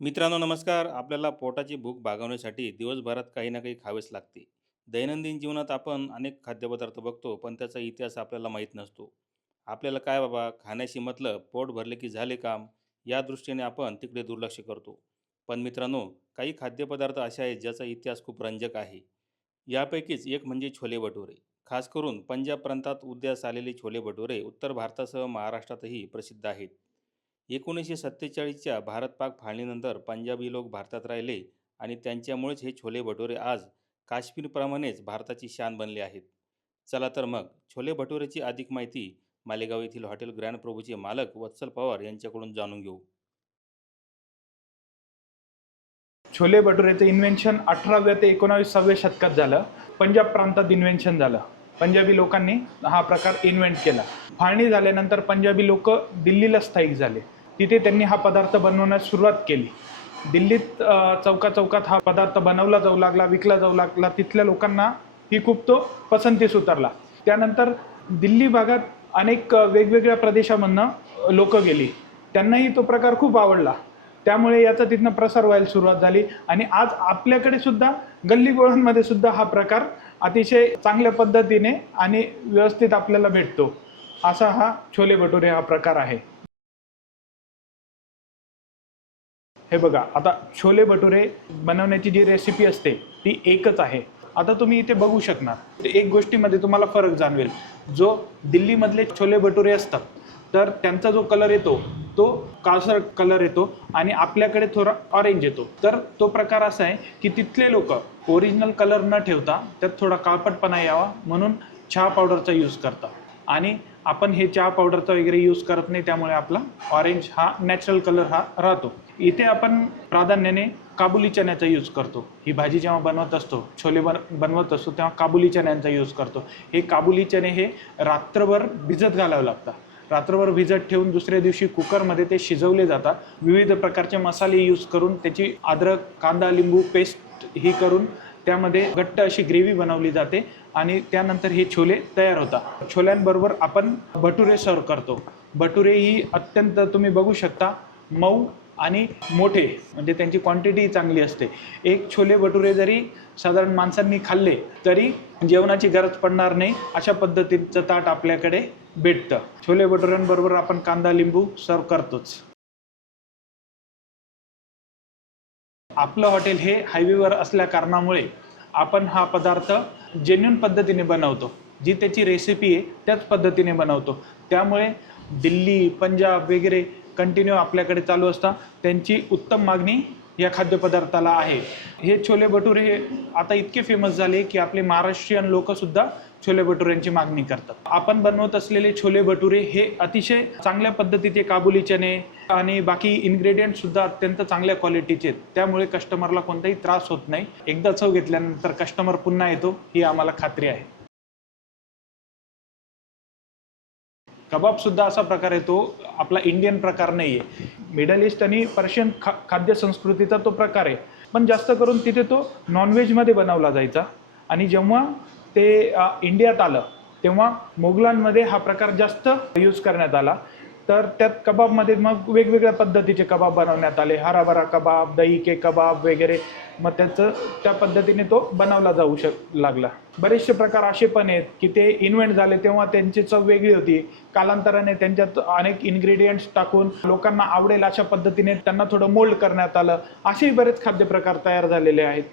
मित्रांनो नमस्कार. आपल्याला पोटाची भूक भागवण्यासाठी दिवसभरात काही ना काही खावेच लागते. दैनंदिन जीवनात आपण अनेक खाद्यपदार्थ बघतो पण त्याचा इतिहास आपल्याला माहीत नसतो. आपल्याला काय बाबा खाण्याशी मतलब पोट भरले की झाले काम? या दृष्टीने आपण तिकडे दुर्लक्ष करतो. पण मित्रांनो काही खाद्यपदार्थ असे आहेत ज्याचा इतिहास खूप रंजक आहे. यापैकीच एक म्हणजे छोले भटुरे. खास करून पंजाब प्रांतात उदयास आलेले छोले भटुरे उत्तर भारतासह महाराष्ट्रातही प्रसिद्ध आहेत. एकोणीसशे सत्तेचाळीसच्या भारत पाक फाळणीनंतर पंजाबी लोक भारतात राहिले आणि त्यांच्यामुळेच हे छोले भटुरे आज काश्मीरप्रमाणेच भारताची शान बनले आहेत. चला तर मग छोले भटुरेची अधिक माहिती मालेगाव येथील हॉटेल ग्रँड प्रभूचे मालक वत्सल पवार यांच्याकडून जाणून घेऊ. छोले भटुरेचं इन्व्हेन्शन अठराव्या ते एकोणावीसाव्या शतकात झालं. पंजाब प्रांतात इन्व्हेन्शन झालं. पंजाबी लोकांनी हा प्रकार इन्व्हेंट केला. फाळणी झाल्यानंतर पंजाबी लोक दिल्लीला स्थायिक झाले. तिथे त्यांनी हा पदार्थ बनवण्यास सुरुवात केली. दिल्लीत चौका चौकात हा पदार्थ बनवला जाऊ लागला विकला जाऊ लागला तिथल्या लोकांना ही खूप तो पसंतीस उतरला त्यानंतर दिल्ली भागात अनेक वेगवेगळ्या प्रदेशामधनं लोक गेली. त्यांनाही तो प्रकार खूप आवडला. त्यामुळे याचा तिथनं प्रसार व्हायला सुरुवात झाली आणि आज आपल्याकडे सुद्धा गल्लीगोळांमध्ये सुद्धा हा प्रकार अतिशय चांगल्या पद्धतीने आणि व्यवस्थित आपल्याला भेटतो. असा हा छोले भटुरे हा प्रकार आहे. हे बघा आता छोले भटुरे बनवण्याची जी रेसिपी असते ती एकच आहे. आता तुम्ही इथे बघू शकणार. एक गोष्टीमध्ये तुम्हाला फरक जाणवेल. जो दिल्लीमधले छोले भटुरे असतात तर त्यांचा जो कलर येतो तो काळसर कलर येतो आणि आपल्याकडे थोडा ऑरेंज येतो. तर तो प्रकार असा आहे की तिथले लोक ओरिजिनल कलर न ठेवता त्यात थोडा काळपटपणा यावा म्हणून चहा पावडरचा यूज करतात. आणि आपण हे चहा पावडरचा वगैरे यूज करत नाही त्यामुळे आपला ऑरेंज हा नॅचरल कलर हा राहतो. इथे आपण प्राधान्याने काबुली चण्याचा यूज करतो. ही भाजी जेव्हा बनवत असतो छोले बन बनवत असतो तेव्हा काबुली चण्यांचा यूज करतो. हे काबुली चणे हे रात्रभर भिजत घालावं लागतं रात्रभर भिजत ठेवून दुसऱ्या दिवशी कुकरमध्ये ते शिजवले जातात. विविध प्रकारचे मसाले यूज करून त्याची अद्रक कांदा लिंबू पेस्ट ही करून त्यामध्ये घट्ट अशी ग्रेव्ही बनवली जाते आणि त्यानंतर हे छोले तयार होतात. छोल्यांबरोबर आपण भटुरे सर्व करतो. भटुरे ही अत्यंत तुम्ही बघू शकता मऊ आणि मोठे म्हणजे त्यांची क्वांटिटी चांगली असते. एक छोले भटुरे जरी साधारण माणसांनी खाल्ले तरी जेवणाची गरज पडणार नाही अशा पद्धतीचं ताट आपल्याकडे भेटतं. छोले भटुऱ्यांबरोबर आपण कांदा लिंबू सर्व करतोच. आपलं हॉटेल हे हायवेवर असल्या कारणामुळे आपण हा पदार्थ जेन्युन पद्धतीने बनवतो. जी त्याची रेसिपी आहे त्याच पद्धतीने बनवतो. त्यामुळे दिल्ली पंजाब वगैरे कंटिन्यू आपल्याकडे चालू असता. त्यांची उत्तम मागणी या खाद्यपदार्थाला आहे. हे छोले भटुरे हे आता इतके फेमस झाले की आपले महाराष्ट्रीयन लोकसुद्धा छोले भटुऱ्यांची मागणी करतात. आपण बनवत असलेले छोले भटुरे हे अतिशय चांगल्या पद्धतीचे काबुली चणे आणि बाकी इन्ग्रेडियंटसुद्धा अत्यंत चांगल्या क्वालिटीचे आहेत त्यामुळे कस्टमरला कोणताही त्रास होत नाही. एकदा चव घेतल्यानंतर कस्टमर पुन्हा येतो ही आम्हाला खात्री आहे. कबाबसुद्धा असा प्रकार आहे तो आपला इंडियन प्रकार नाही आहे मिडल ईस्ट आणि पर्शियन खा खाद्य संस्कृतीचा तो प्रकार आहे. पण जास्त करून तिथे तो नॉनव्हेजमध्ये बनवला जायचा. आणि जेव्हा ते इंडियात आलं तेव्हा मोगलांमध्ये हा प्रकार जास्त यूज करण्यात आला. तर त्यात कबाबमध्ये मग वेगवेगळ्या पद्धतीचे कबाब बनवण्यात आले. हराभरा कबाब दही के कबाब वगैरे. मग त्याचं त्या पद्धतीने तो बनवला जाऊ शक लागला. बरेचसे प्रकार असे पण आहेत की ते इन्व्हेंट झाले तेव्हा त्यांची चव वेगळी होती. कालांतराने त्यांच्यात अनेक इन्ग्रेडियंट्स टाकून लोकांना आवडेल अशा पद्धतीने त्यांना थोडं मोल्ड करण्यात आलं. असेही बरेच खाद्यप्रकार तयार झालेले आहेत.